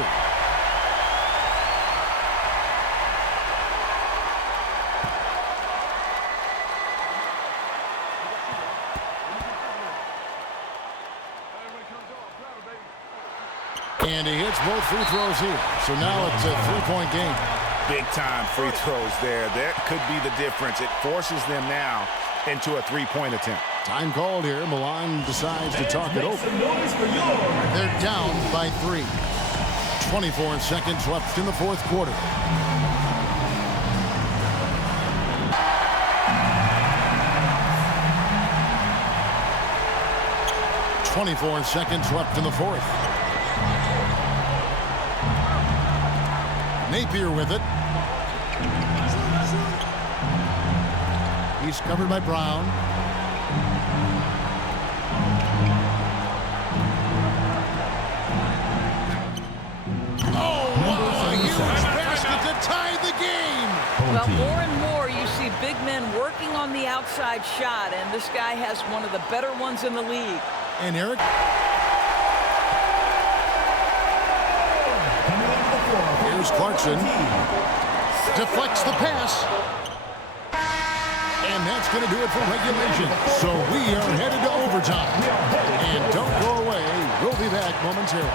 And he hits both free throws here. So now it's a three-point game. Big-time free throws there. That could be the difference. It forces them now into a three-point attempt. Time called here. Milan decides to talk it over. They're down by 3. 24 seconds left in the fourth quarter. .24 seconds left in the fourth. Napier with it. He's covered by Brown. To tie the game. Well, more and more you see big men working on the outside shot, and this guy has one of the better ones in the league. And Eric. Here's Clarkson. Deflects the pass. And that's going to do it for regulation. So we are headed to overtime. And don't go away. We'll be back momentarily.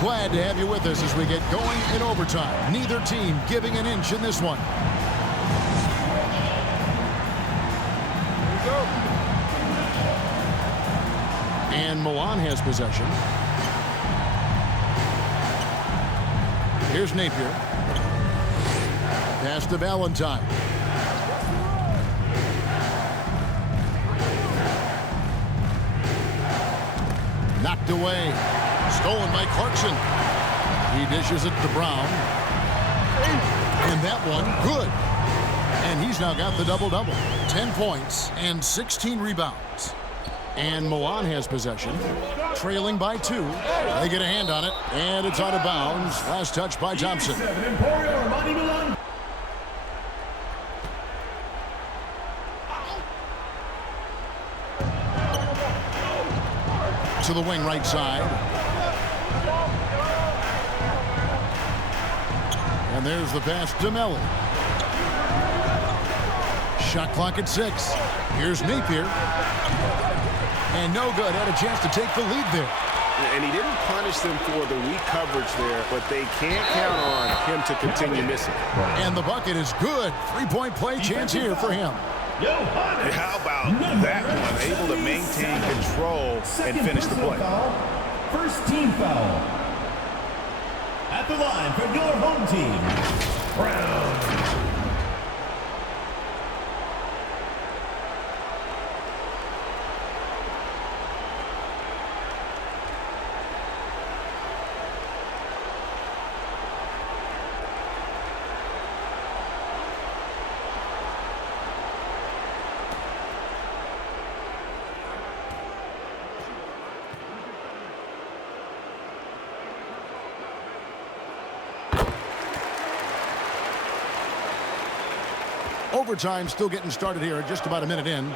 Glad to have you with us as we get going in overtime. Neither team giving an inch in this one. And Milan has possession. Here's Napier. Pass to Valentine. Knocked away. Stolen by Clarkson. He dishes it to Brown. And that one, good. And he's now got the double-double. 10 points and 16 rebounds. And Milan has possession. Trailing by 2. They get a hand on it. And it's out of bounds. Last touch by Thompson. To the wing right side. And there's the pass to Melly. Shot clock at 6. Here's Napier. And no good. Had a chance to take the lead there. And he didn't punish them for the weak coverage there, but they can't count on him to continue missing. And the bucket is good. Three-point play chance here for him. How about that one? Able to maintain control and finish the play. First team foul. At the line for your home team, Brown. Overtime still getting started here, just about a minute in.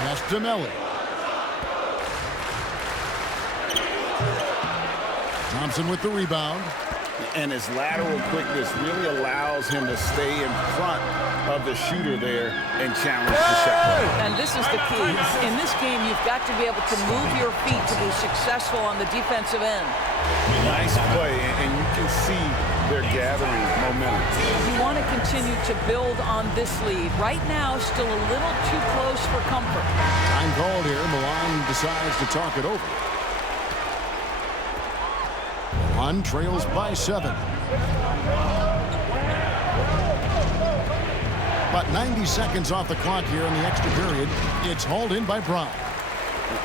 Pass to Melly. Thompson with the rebound. And his lateral quickness really allows him to stay in front of the shooter there and challenge the shot. And this is the key. In this game, you've got to be able to move your feet to be successful on the defensive end. Nice play, and you can see they're gathering momentum. You want to continue to build on this lead. Right now, still a little too close for comfort. Time called here. Milan decides to talk it over. Milan trails by 7. About 90 seconds off the clock here in the extra period. It's hauled in by Brown.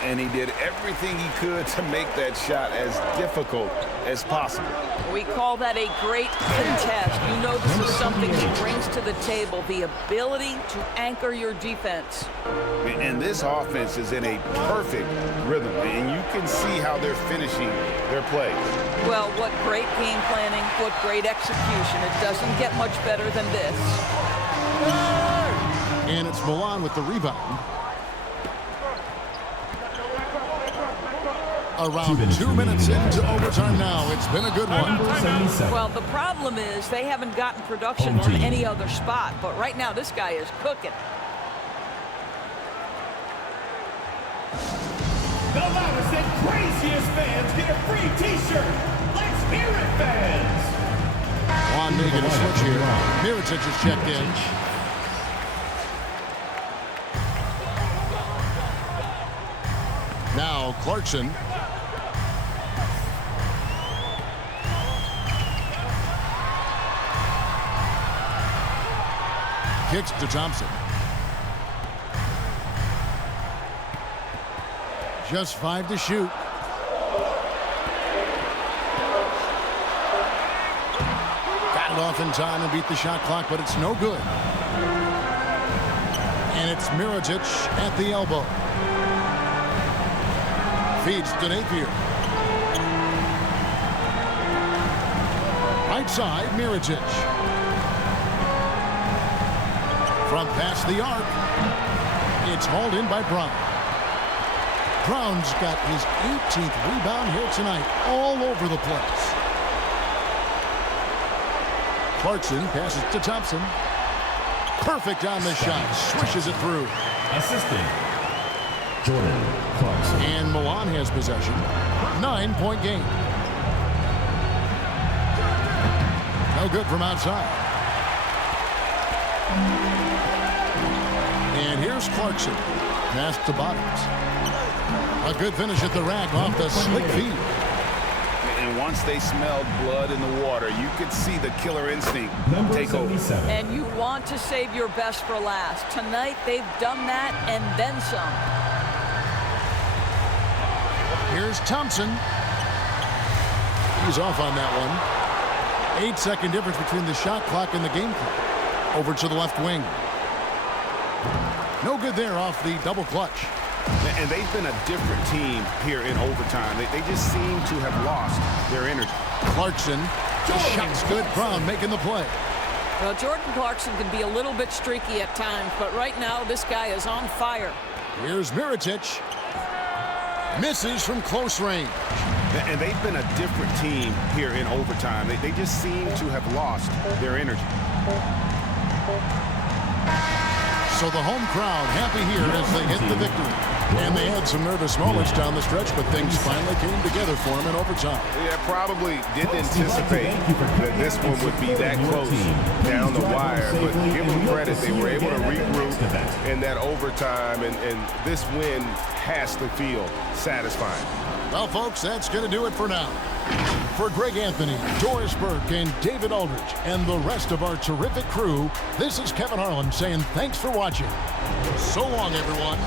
And he did everything he could to make that shot as difficult as possible. We call that a great contest. You know this is something he brings to the table, the ability to anchor your defense. And this offense is in a perfect rhythm, and you can see how they're finishing their plays. Well, what great game planning, what great execution. It doesn't get much better than this. And it's Milan with the rebound. Around 2 minutes into overtime now. It's been a good one. Well, the problem is they haven't gotten production from any other spot, but right now this guy is cooking. The loudest and craziest fans get a free t-shirt. Let's hear it, fans. On making a switch here. Mirotic is checked in. Now Clarkson. Kicks to Thompson. Just 5 to shoot. Got it off in time and beat the shot clock, but it's no good. And it's Mirotic at the elbow. Feeds to Napier. Right side, Mirotic. From past the arc. It's hauled in by Brown. Brown's got his 18th rebound here tonight, all over the place. Clarkson passes to Thompson. Perfect on the shot, swishes it through. Assistant, Jordan Clarkson. And Milan has possession. 9-point game. No good from outside. And here's Clarkson. Pass to Bottoms. A good finish at the rack off the slick feed. And once they smelled blood in the water, you could see the killer instinct take over. And you want to save your best for last. Tonight, they've done that and then some. Here's Thompson. He's off on that one. 8-second difference between the shot clock and the game clock. Over to the left wing. No good there off the double clutch. And they've been a different team here in overtime. They just seem to have lost their energy. Clarkson, shot's good. Brown making the play. Well, Jordan Clarkson can be a little bit streaky at times, but right now this guy is on fire. Here's Mirotic. Misses from close range. And they've been a different team here in overtime. They just seem to have lost their energy. So the home crowd happy here as they hit the victory. And they had some nervous moments down the stretch, but things finally came together for them in overtime. Yeah, probably didn't anticipate that this one would be that close down the wire. But give them credit, they were able to regroup in that overtime, and this win has to feel satisfying. Well, folks, that's going to do it for now. For Greg Anthony, Doris Burke, and David Aldridge, and the rest of our terrific crew, this is Kevin Harlan saying thanks for watching. So long, everyone.